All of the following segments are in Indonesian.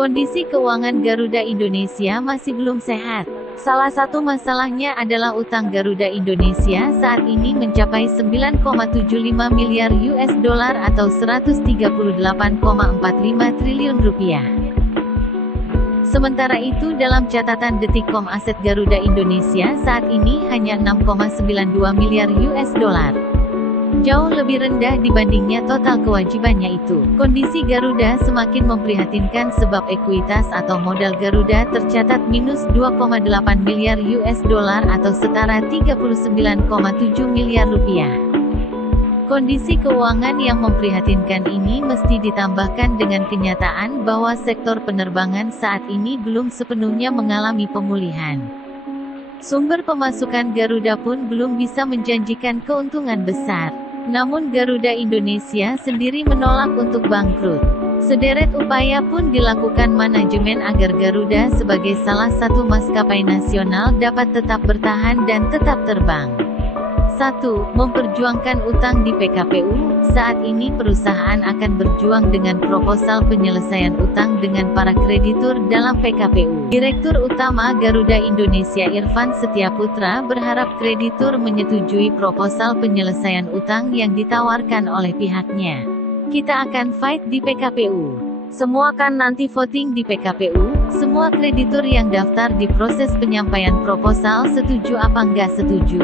Kondisi keuangan Garuda Indonesia masih belum sehat. Salah satu masalahnya adalah utang Garuda Indonesia saat ini mencapai 9,75 miliar US dollar atau 138,45 triliun rupiah. Sementara itu dalam catatan Detik.com aset Garuda Indonesia saat ini hanya 6,92 miliar US dollar. Jauh lebih rendah dibandingnya total kewajibannya itu. Kondisi Garuda semakin memprihatinkan sebab ekuitas atau modal Garuda tercatat minus 2,8 miliar US dollar atau setara 39,7 miliar rupiah. Kondisi keuangan yang memprihatinkan ini mesti ditambahkan dengan kenyataan bahwa sektor penerbangan saat ini belum sepenuhnya mengalami pemulihan. Sumber pemasukan Garuda pun belum bisa menjanjikan keuntungan besar. Namun Garuda Indonesia sendiri menolak untuk bangkrut. Sederet upaya pun dilakukan manajemen agar Garuda sebagai salah satu maskapai nasional dapat tetap bertahan dan tetap terbang. 1. Memperjuangkan utang di PKPU. Saat ini perusahaan akan berjuang dengan proposal penyelesaian utang dengan para kreditur dalam PKPU. Direktur Utama Garuda Indonesia Irfan Setiaputra berharap kreditur menyetujui proposal penyelesaian utang yang ditawarkan oleh pihaknya. Kita akan fight di PKPU. Semua kan nanti voting di PKPU. Semua kreditur yang daftar di proses penyampaian proposal setuju apa nggak setuju.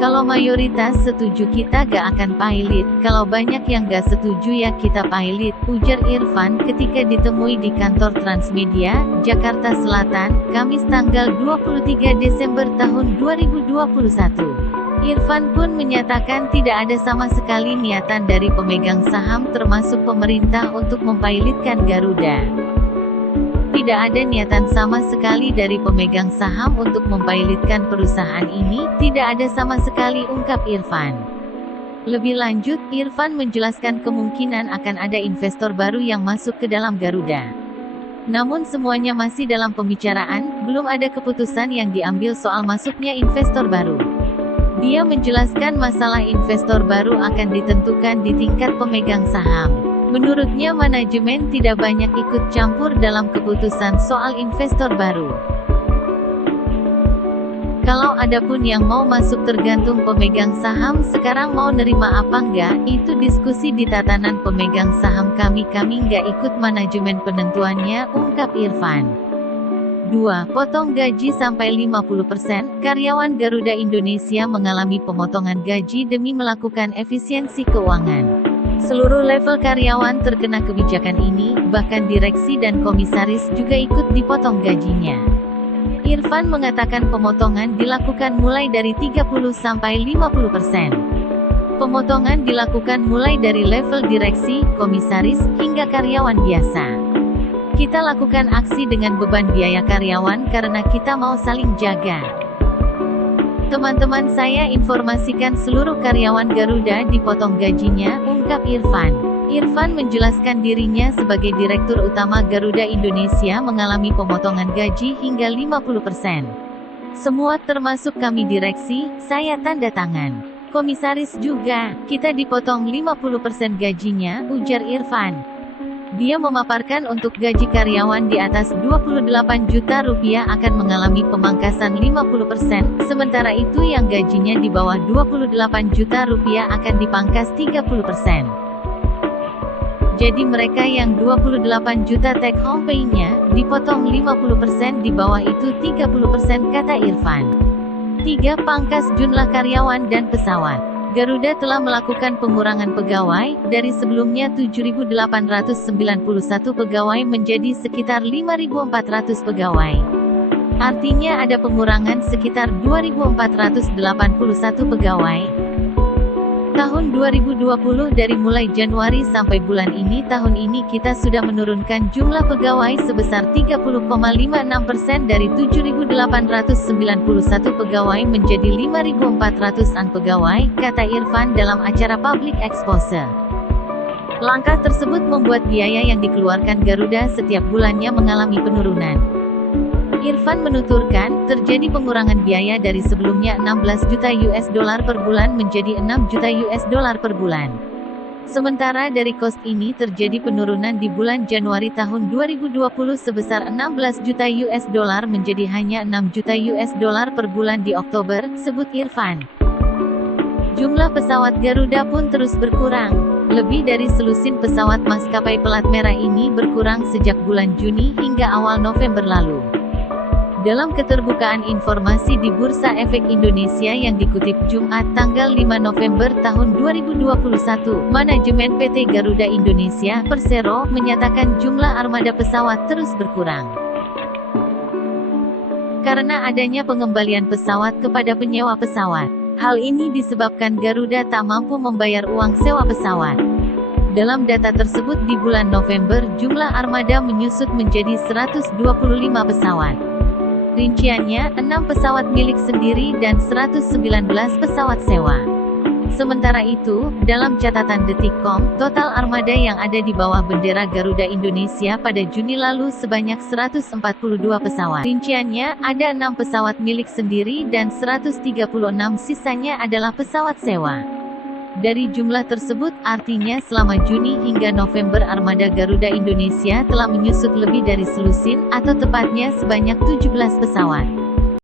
Kalau mayoritas setuju kita gak akan pilot, kalau banyak yang gak setuju ya kita pilot, ujar Irfan ketika ditemui di kantor Transmedia, Jakarta Selatan, Kamis tanggal 23 Desember tahun 2021. Irfan pun menyatakan tidak ada sama sekali niatan dari pemegang saham termasuk pemerintah untuk mempilotkan Garuda. Tidak ada niatan sama sekali dari pemegang saham untuk mempilotkan perusahaan ini, tidak ada sama sekali, ungkap Irfan. Lebih lanjut, Irfan menjelaskan kemungkinan akan ada investor baru yang masuk ke dalam Garuda. Namun semuanya masih dalam pembicaraan, belum ada keputusan yang diambil soal masuknya investor baru. Dia menjelaskan masalah investor baru akan ditentukan di tingkat pemegang saham. Menurutnya manajemen tidak banyak ikut campur dalam keputusan soal investor baru. Kalau ada pun yang mau masuk tergantung pemegang saham sekarang mau nerima apa enggak, itu diskusi di tatanan pemegang saham kami nggak ikut manajemen penentuannya, ungkap Irfan. 2. Potong gaji sampai 50%, karyawan Garuda Indonesia mengalami pemotongan gaji demi melakukan efisiensi keuangan. Seluruh level karyawan terkena kebijakan ini, bahkan direksi dan komisaris juga ikut dipotong gajinya. Irfan mengatakan pemotongan dilakukan mulai dari 30–50%. Pemotongan dilakukan mulai dari level direksi, komisaris, hingga karyawan biasa. Kita lakukan aksi dengan beban biaya karyawan karena kita mau saling jaga. Teman-teman saya informasikan seluruh karyawan Garuda dipotong gajinya, ungkap Irfan. Irfan menjelaskan dirinya sebagai Direktur Utama Garuda Indonesia mengalami pemotongan gaji hingga 50%. Semua termasuk kami direksi, saya tanda tangan. Komisaris juga, kita dipotong 50% gajinya, ujar Irfan. Dia memaparkan untuk gaji karyawan di atas 28 juta rupiah akan mengalami pemangkasan 50%, sementara itu yang gajinya di bawah 28 juta rupiah akan dipangkas 30%. Jadi mereka yang 28 juta take home pay-nya, dipotong 50%, di bawah itu 30%, kata Irfan. 3. Pangkas jumlah karyawan dan pesawat. Garuda telah melakukan pengurangan pegawai, dari sebelumnya 7.891 pegawai menjadi sekitar 5.400 pegawai. Artinya ada pengurangan sekitar 2.481 pegawai. Tahun 2020 dari mulai Januari sampai bulan ini tahun ini kita sudah menurunkan jumlah pegawai sebesar 30,56% dari 7.891 pegawai menjadi 5.400-an pegawai, kata Irfan dalam acara public exposure. Langkah tersebut membuat biaya yang dikeluarkan Garuda setiap bulannya mengalami penurunan. Irfan menuturkan, terjadi pengurangan biaya dari sebelumnya 16 juta US dollar per bulan menjadi 6 juta US dollar per bulan. Sementara dari cost ini terjadi penurunan di bulan Januari tahun 2020 sebesar 16 juta US dollar menjadi hanya 6 juta US dollar per bulan di Oktober, sebut Irfan. Jumlah pesawat Garuda pun terus berkurang. Lebih dari selusin pesawat maskapai pelat merah ini berkurang sejak bulan Juni hingga awal November lalu. Dalam keterbukaan informasi di Bursa Efek Indonesia yang dikutip Jumat tanggal 5 November tahun 2021, manajemen PT Garuda Indonesia, Persero, menyatakan jumlah armada pesawat terus berkurang. Karena adanya pengembalian pesawat kepada penyewa pesawat. Hal ini disebabkan Garuda tak mampu membayar uang sewa pesawat. Dalam data tersebut di bulan November jumlah armada menyusut menjadi 125 pesawat. Rinciannya, 6 pesawat milik sendiri dan 119 pesawat sewa. Sementara itu, dalam catatan Detik.com, total armada yang ada di bawah bendera Garuda Indonesia pada Juni lalu sebanyak 142 pesawat. Rinciannya, ada 6 pesawat milik sendiri dan 136 sisanya adalah pesawat sewa. Dari jumlah tersebut, artinya selama Juni hingga November armada Garuda Indonesia telah menyusut lebih dari selusin, atau tepatnya sebanyak 17 pesawat.